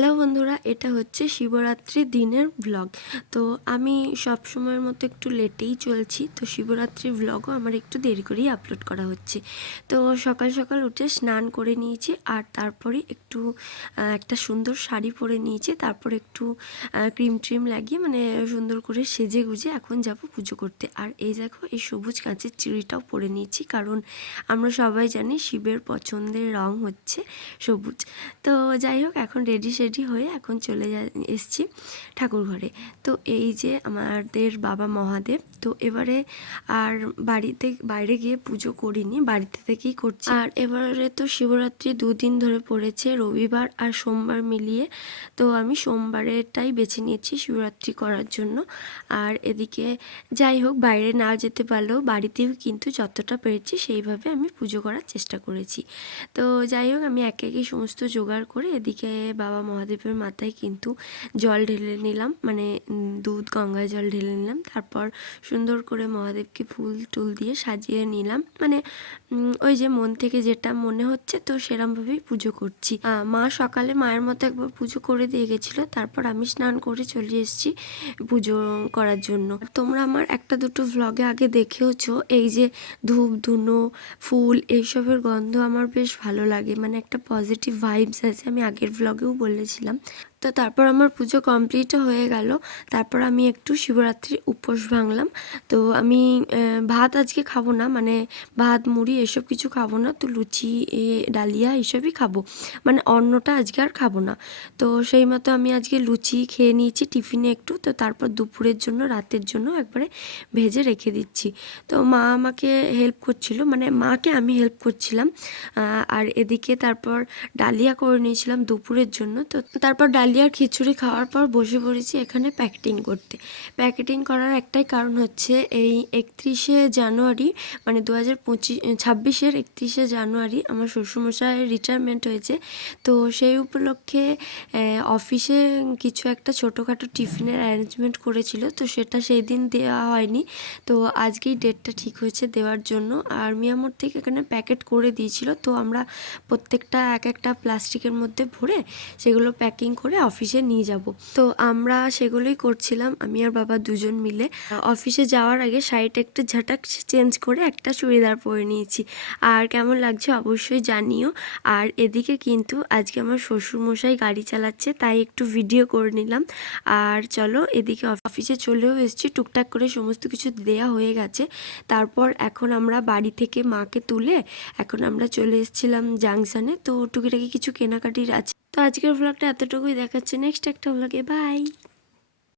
Hello বন্ধুরা, এটা হচ্ছে শিবরাত্রির দিনের ব্লগ। তো আমি সব সময়ের মতো একটু লেটেই চলছি, তো শিবরাত্রির ব্লগও আমার একটু দেরি করেই আপলোড করা হচ্ছে। তো সকাল সকাল উঠে স্নান করে নিয়েছি, আর তারপরে একটু একটা সুন্দর শাড়ি পরে নিয়েছি, তারপর একটু ক্রিম ট্রিম লাগিয়ে মানে সুন্দর করে সেজে গুজে এখন যাব পুজো করতে। আর এই দেখো, এই সবুজ কাঁচের চুড়িটাও পরে নিয়েছি, কারণ আমরা সবাই জানি শিবের পছন্দের রং হচ্ছে সবুজ। তো যাই হোক, এখন রেডি হয়ে এখন চলে এসছি ঠাকুর ঘরে। তো এই যে আমাদের বাবা মহাদেব, তো এবারে আর বাড়িতে বাইরে গিয়ে পুজো করিনি, বাড়িতে থেকেই করছি। আর এবারে তো শিবরাত্রি দুদিন ধরে পড়েছে, রবিবার আর সোমবার মিলিয়ে। তো আমি সোমবারেরটাই বেছে নিয়েছি শিবরাত্রি করার জন্য। আর এদিকে যাই হোক, বাইরে না যেতে পারলেও বাড়িতেও কিন্তু যতটা পেরেছি সেইভাবে আমি পুজো করার চেষ্টা করেছি। তো যাই হোক, আমি একে একে সমস্ত জোগাড় করে এদিকে বাবা মহাদেবের মাথায় কিন্তু জল ঢেলে নিলাম, মানে দুধ গঙ্গা জল ঢেলে নিলাম। তারপর সুন্দর করে মহাদেবকে ফুল টুল দিয়ে সাজিয়ে নিলাম, মানে ওই যে মন থেকে যেটা মনে হচ্ছে, তো সেরমভাবেই পুজো করছি। মা সকালে মায়ের মতো একবার পুজো করে দিয়ে গেছিলো, তারপর আমি স্নান করে চলে এসেছি পুজো করার জন্য। তোমরা আমার একটা দুটো ভ্লগে আগে দেখেওছো, এই যে ধূপ ধুনো ফুল এইসবের গন্ধ আমার বেশ ভালো লাগে, মানে একটা পজিটিভ ভাইবস আছে, আমি আগের ভ্লগেও বলেছিলাম। তো তারপর আমার পুজো কমপ্লিটও হয়ে গেল। তারপর আমি একটু শিবরাত্রির উপোস ভাঙলাম। তো আমি ভাত আজকে খাবো না, মানে ভাত মুড়ি এসব কিছু খাবো না, তো লুচি ডালিয়া এসবই খাবো, মানে অন্নটা আজকে আর খাবো না। তো সেই মতো আমি আজকে লুচি খেয়ে নিয়েছি টিফিনে একটু। তো তারপর দুপুরের জন্য রাতের জন্য একবারে ভেজে রেখে দিচ্ছি। তো মা আমাকে হেল্প করছিল, মানে মাকে আমি হেল্প করছিলাম। আর এদিকে তারপর ডালিয়া করে নিয়েছিলাম দুপুরের জন্য। তো তারপর ডালিয়ার খিচুড়ি খাওয়ার পর বসে পড়েছি এখানে প্যাকেটিং করতে। প্যাকেটিং করার একটাই কারণ হচ্ছে, এই 31শে জানুয়ারি মানে 2026-এর 31শে জানুয়ারি আমার শ্বশুরমশাইয়ের রিটায়ারমেন্ট হয়েছে। তো সেই উপলক্ষে অফিসে কিছু একটা ছোটোখাটো টিফিনের অ্যারেঞ্জমেন্ট করেছিল, তো সেটা সেই দিন দেওয়া হয়নি। তো আজকেই ডেটটা ঠিক হয়েছে দেওয়ার জন্য। আর মিয়ামোর থেকে এখানে প্যাকেট করে দিয়েছিল, তো আমরা প্রত্যেকটা এক একটা প্লাস্টিকের মধ্যে ভরে সেগুলো প্যাকিং করে অফিসে নিয়ে যাব। তো আমরা সেগুলোই করছিলাম, আমি আর বাবা দুজন মিলে। অফিসে যাওয়ার আগে শাড়িটা একটু ঝাটাক চেঞ্জ করে একটা চুড়িদার পরে নিয়েছি। আর কেমন লাগছে অবশ্যই জানিও। আর এদিকে কিন্তু আজকে আমার শ্বশুরমশাই গাড়ি চালাচ্ছে, তাই একটু ভিডিও করে নিলাম। আর চলো, এদিকে অফিসে চলেও এসেছি, টুকটাক করে সমস্ত কিছু দেয়া হয়ে গেছে। তারপর এখন আমরা বাড়ি থেকে মাকে তুলে এখন আমরা চলে এসেছিলাম জাংশনে। তো টুকিটাকি কিছু কেনাকাটির আছে। তো আজকের ভ্লগটা এতটুকুই, দেখাচ্ছে নেক্সট একটা ভ্লগে। বাই।